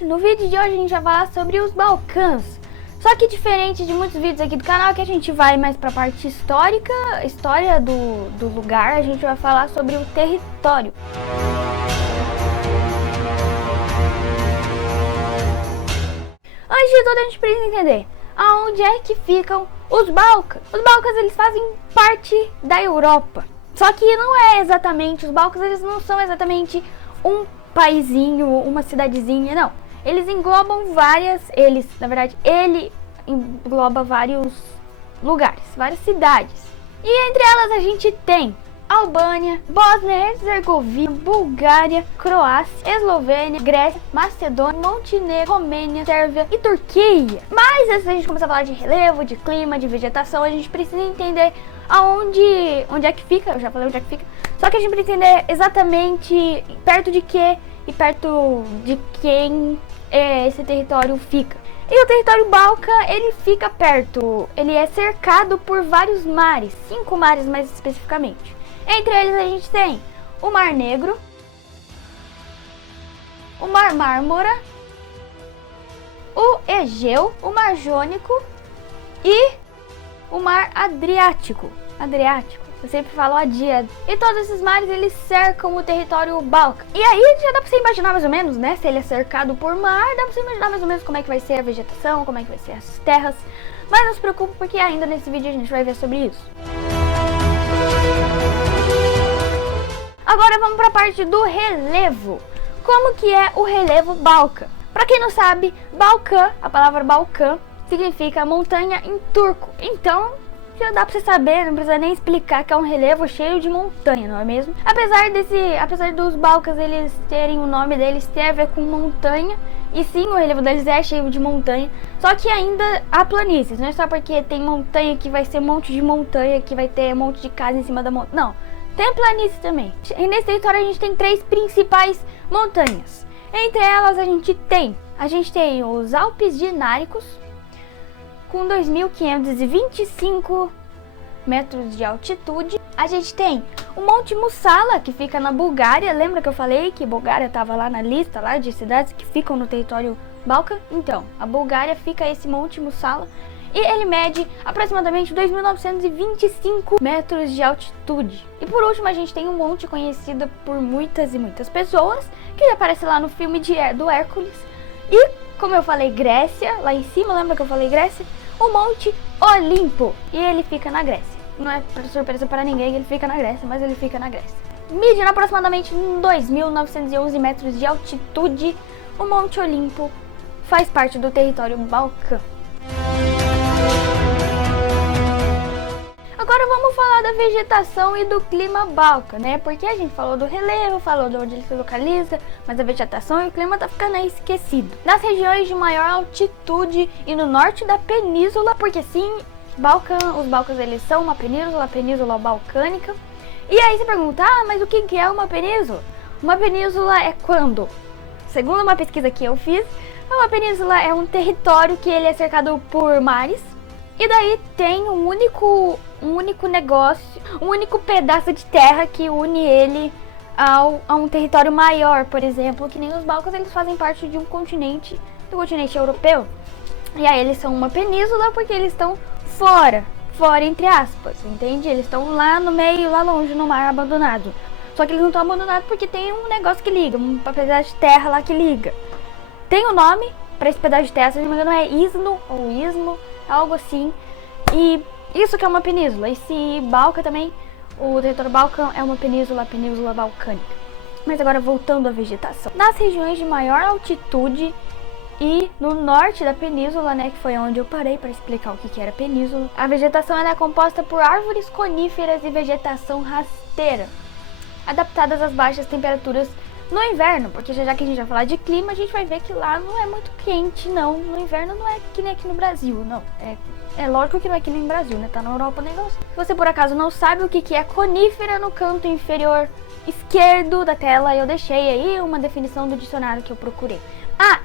No vídeo de hoje a gente vai falar sobre os Balcãs. Só que diferente de muitos vídeos aqui do canal, que a gente vai mais pra parte histórica, história do lugar, a gente vai falar sobre o território. Antes de tudo, a gente precisa entender aonde é que ficam os Balcãs. Os Balcãs, eles fazem parte da Europa. Só que não é exatamente, os Balcãs, eles não são exatamente um paizinho, uma cidadezinha, não. Eles englobam ele engloba vários lugares, várias cidades. E entre elas a gente tem Albânia, Bósnia, Herzegovina, Bulgária, Croácia, Eslovênia, Grécia, Macedônia, Montenegro, Romênia, Sérvia e Turquia. Mas antes da gente começar a falar de relevo, de clima, de vegetação, a gente precisa entender onde é que fica. Eu já falei onde é que fica. Só que a gente precisa entender exatamente perto de que e perto de quem esse território fica. E o território Balcã, ele fica perto, ele é cercado por vários mares, 5 mares mais especificamente. Entre eles a gente tem o Mar Negro, o Mar Mármara, o Egeu, o Mar Jônico e o Mar Adriático. Eu sempre falo Adria. E todos esses mares, eles cercam o território Balcã. E aí já dá pra você imaginar mais ou menos, né? Se ele é cercado por mar, dá pra você imaginar mais ou menos como é que vai ser a vegetação, como é que vai ser as terras. Mas não se preocupe, porque ainda nesse vídeo a gente vai ver sobre isso. Agora vamos pra parte do relevo. Como que é o relevo Balcã? Pra quem não sabe, Balcã, a palavra Balcã, significa montanha em turco. Então já dá pra você saber, não precisa nem explicar que é um relevo cheio de montanha, não é mesmo? Apesar dos Balcãs eles terem o nome deles ter a ver com montanha, e sim, o relevo deles é cheio de montanha, só que ainda há planícies, não é só porque tem montanha que vai ser um monte de montanha, que vai ter um monte de casa em cima da montanha, não. Tem planície também. E nesse território a gente tem 3 principais montanhas. Entre elas a gente tem os Alpes Dináricos, com 2.525 metros de altitude. A gente tem o Monte Mussala, que fica na Bulgária. Lembra que eu falei que a Bulgária estava lá na lista lá de cidades que ficam no território Balcã? Então, a Bulgária fica esse Monte Mussala e ele mede aproximadamente 2.925 metros de altitude. E por último, a gente tem um monte conhecido por muitas e muitas pessoas, que aparece lá no filme do Hércules. E, como eu falei, Grécia, lá em cima, lembra que eu falei Grécia? O Monte Olimpo, e ele fica na Grécia. Não é surpresa para ninguém que ele fica na Grécia, mas ele fica na Grécia. Medindo aproximadamente 2.911 metros de altitude, o Monte Olimpo faz parte do território Balcã. Agora vamos falar da vegetação e do clima Balcã, né? Porque a gente falou do relevo, falou de onde ele se localiza, mas a vegetação e o clima tá ficando aí esquecido. Nas regiões de maior altitude e no norte da península, porque sim, os Balcãs eles são uma península, a península balcânica. E aí você pergunta, mas o que é uma península? Uma península é quando, segundo uma pesquisa que eu fiz, uma península é um território que ele é cercado por mares. E daí tem um único negócio, um único pedaço de terra que une ele a um território maior, por exemplo, que nem os Balcãs, eles fazem parte de um continente, do continente europeu. E aí eles são uma península porque eles estão fora entre aspas, entende? Eles estão lá no meio, lá longe, no mar abandonado. Só que eles não estão abandonados porque tem um negócio que liga, um pedaço de terra lá que liga. Tem um nome para esse pedaço de terra, se não me engano é isno ou ismo, algo assim. E isso que é uma península. Esse Balcã também, o território Balcã é uma península, a península balcânica. Mas agora voltando à vegetação. Nas regiões de maior altitude e no norte da península, né, que foi onde eu parei para explicar o que era península, a vegetação ela é composta por árvores coníferas e vegetação rasteira, adaptadas às baixas temperaturas no inverno, porque já que a gente vai falar de clima, a gente vai ver que lá não é muito quente, não. No inverno não é que nem aqui no Brasil, não. É lógico que não é que nem no Brasil, né? Tá na Europa o negócio. Se você por acaso não sabe o que é conífera, no canto inferior esquerdo da tela eu deixei aí uma definição do dicionário que eu procurei.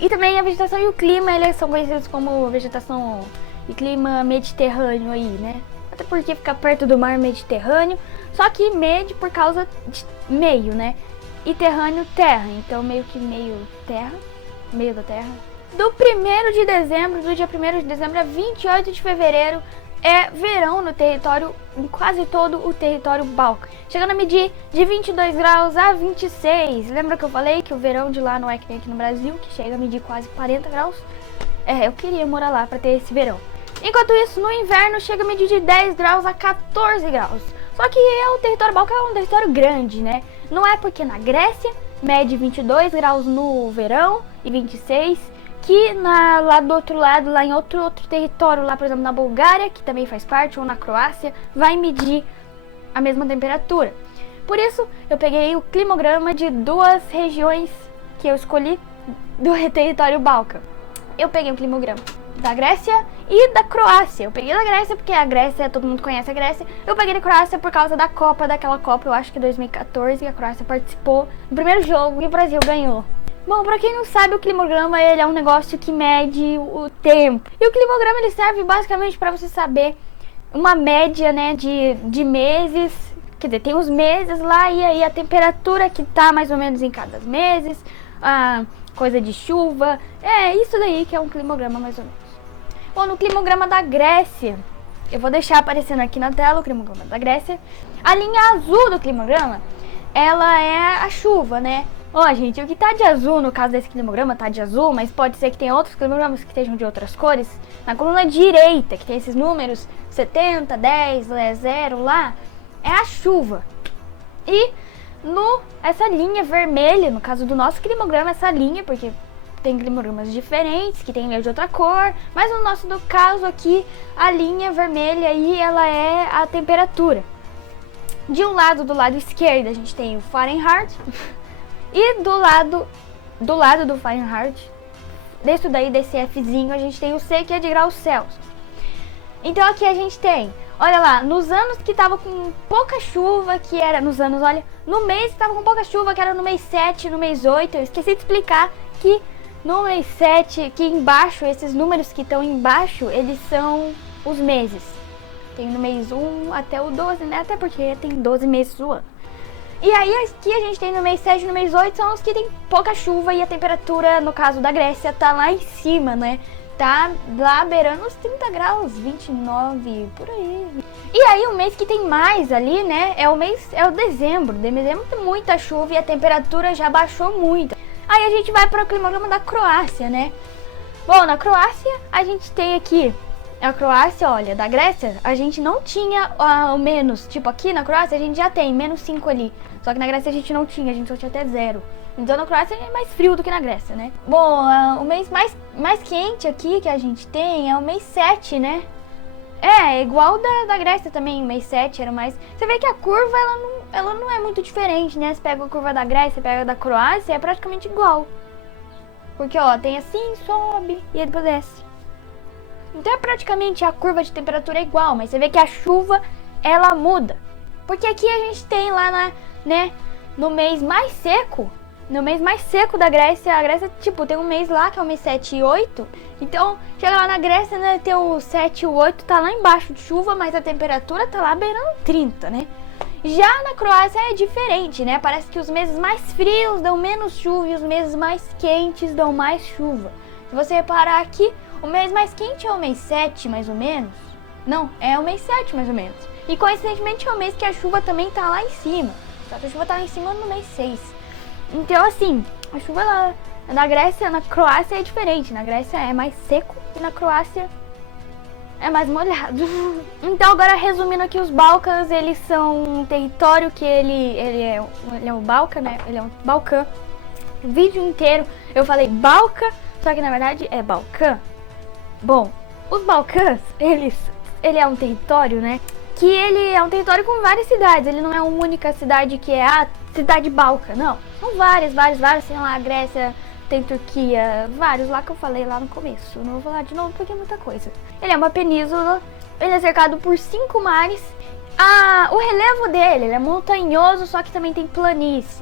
E também a vegetação e o clima, eles são conhecidos como vegetação e clima mediterrâneo aí, né? Até porque fica perto do mar Mediterrâneo, só que med por causa de meio, né? E terrâneo, terra, então meio que meio terra, meio da Terra. Do 1º de dezembro, do dia 1º de dezembro a 28 de fevereiro, é verão no território, em quase todo o território Balca. Chegando a medir de 22 graus a 26. Lembra que eu falei que o verão de lá não é que nem aqui no Brasil, que chega a medir quase 40 graus? Eu queria morar lá para ter esse verão. Enquanto isso, no inverno chega a medir de 10 graus a 14 graus. Só que o território Balca é um território grande, né? Não é porque na Grécia mede 22 graus no verão e 26, que lá do outro lado, lá em outro território, lá por exemplo na Bulgária, que também faz parte, ou na Croácia, vai medir a mesma temperatura. Por isso, eu peguei o climograma de duas regiões que eu escolhi do território Balca. Eu peguei o climograma da Grécia e da Croácia. Eu peguei da Grécia porque a Grécia, todo mundo conhece a Grécia. Eu peguei da Croácia por causa daquela Copa, eu acho que 2014, a Croácia participou no primeiro jogo e o Brasil ganhou. Bom, pra quem não sabe, o climograma ele é um negócio que mede o tempo. E o climograma ele serve basicamente para você saber uma média, né, de meses. Quer dizer, tem os meses lá e aí a temperatura que tá mais ou menos em cada meses, a coisa de chuva. É isso daí que é um climograma mais ou menos. Bom, no climograma da Grécia, eu vou deixar aparecendo aqui na tela o climograma da Grécia. A linha azul do climograma, ela é a chuva, né? Ó, gente, o que tá de azul, no caso desse climograma, tá de azul, mas pode ser que tenha outros climogramas que estejam de outras cores. Na coluna direita, que tem esses números 70, 10, 0 lá, é a chuva. E essa linha vermelha, no caso do nosso climograma, essa linha, porque tem climogramas diferentes, que tem de outra cor, mas no nosso caso aqui, a linha vermelha aí, ela é a temperatura. De um lado, do lado esquerdo, a gente tem o Fahrenheit. E do lado do Fahrenheit, desse Fzinho, a gente tem o C, que é de graus Celsius. Então aqui a gente tem, olha lá, nos anos que tava com pouca chuva, que era nos anos, olha, no mês que tava com pouca chuva, que era no mês 7, no mês 8, eu esqueci de explicar que no mês 7, que embaixo, esses números que estão embaixo, eles são os meses. Tem no mês 1 até o 12, né, até porque tem 12 meses do ano. E aí aqui a gente tem no mês 7 e no mês 8 são os que tem pouca chuva e a temperatura, no caso da Grécia, tá lá em cima, né? Tá lá beirando os 30 graus, 29, por aí. E aí o mês que tem mais ali, né, é o dezembro. Dezembro tem muita chuva e a temperatura já baixou muito. Aí a gente vai para o climograma da Croácia, né? Bom, na Croácia a gente tem aqui... A Croácia, olha, da Grécia, a gente não tinha o menos. Tipo, aqui na Croácia a gente já tem menos 5 ali. Só que na Grécia a gente não tinha, a gente só tinha até 0. Então na Croácia é mais frio do que na Grécia, né? Bom, o mês mais quente aqui que a gente tem é o mês 7, né? É igual da Grécia também, o mês 7 era mais... Você vê que a curva, ela não é muito diferente, né? Você pega a curva da Grécia, pega a da Croácia, é praticamente igual. Porque, ó, tem assim, sobe e depois desce. Então é praticamente a curva de temperatura é igual, mas você vê que a chuva, ela muda. Porque aqui a gente tem lá, no mês mais seco, da Grécia, a Grécia, tipo, tem um mês lá que é o mês 7 e 8. Então, chega lá na Grécia, né, tem o 7 e o 8 tá lá embaixo de chuva, mas a temperatura tá lá beirando 30, né? Já na Croácia é diferente, né? Parece que os meses mais frios dão menos chuva e os meses mais quentes dão mais chuva. Se você reparar aqui, o mês mais quente é o mês 7, mais ou menos. Não, é o mês 7, mais ou menos. E coincidentemente é o mês que a chuva também tá lá em cima. Só que a chuva tá lá em cima no mês 6. Então assim, a chuva lá na Grécia, na Croácia é diferente. Na Grécia é mais seco e na Croácia é mais molhado. Então agora resumindo aqui, os Balcãs, eles são um território que ele é um Balcã, né? Ele é um Balcã. O vídeo inteiro eu falei Balcã, só que na verdade é Balcã. Bom, os Balcãs, ele é um território, né, que ele é um território com várias cidades. Ele não é uma única cidade que é a cidade Balcã, não. São várias, tem lá a Grécia, tem Turquia, vários lá que eu falei lá no começo. Não vou falar de novo porque é muita coisa. Ele é uma península, ele é cercado por 5 mares. O relevo dele, ele é montanhoso, só que também tem planícies.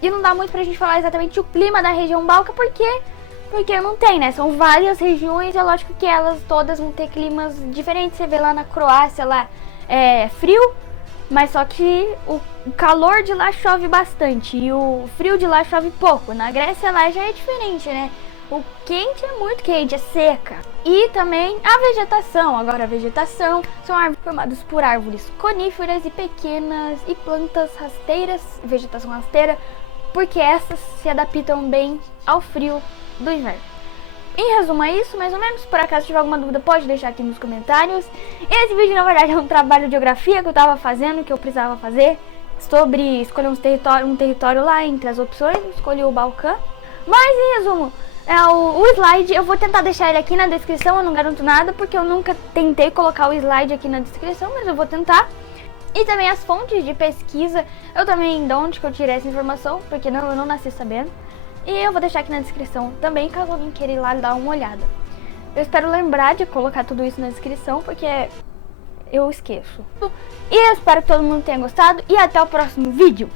E não dá muito pra gente falar exatamente o clima da região Balcã, porque não tem, né? São várias regiões, é lógico que elas todas vão ter climas diferentes. Você vê lá na Croácia, lá é frio, mas só que o calor de lá chove bastante e o frio de lá chove pouco. Na Grécia lá já é diferente, né? O quente é muito quente, é seca. E também a vegetação. Agora a vegetação são árvores formadas por árvores coníferas e pequenas e plantas rasteiras, vegetação rasteira, porque essas se adaptam bem ao frio do inverno. Em resumo é isso, mais ou menos. Por acaso tiver alguma dúvida pode deixar aqui nos comentários. Esse vídeo na verdade é um trabalho de geografia que eu tava fazendo, que eu precisava fazer, sobre escolher um território lá entre as opções. Escolhi o Balcã. Mas em resumo, o slide eu vou tentar deixar ele aqui na descrição. Eu não garanto nada porque eu nunca tentei colocar o slide aqui na descrição, mas eu vou tentar. E também as fontes de pesquisa, eu também de onde que eu tirei essa informação, porque eu não nasci sabendo. E eu vou deixar aqui na descrição também, caso alguém queira ir lá dar uma olhada. Eu espero lembrar de colocar tudo isso na descrição, porque eu esqueço. E eu espero que todo mundo tenha gostado e até o próximo vídeo.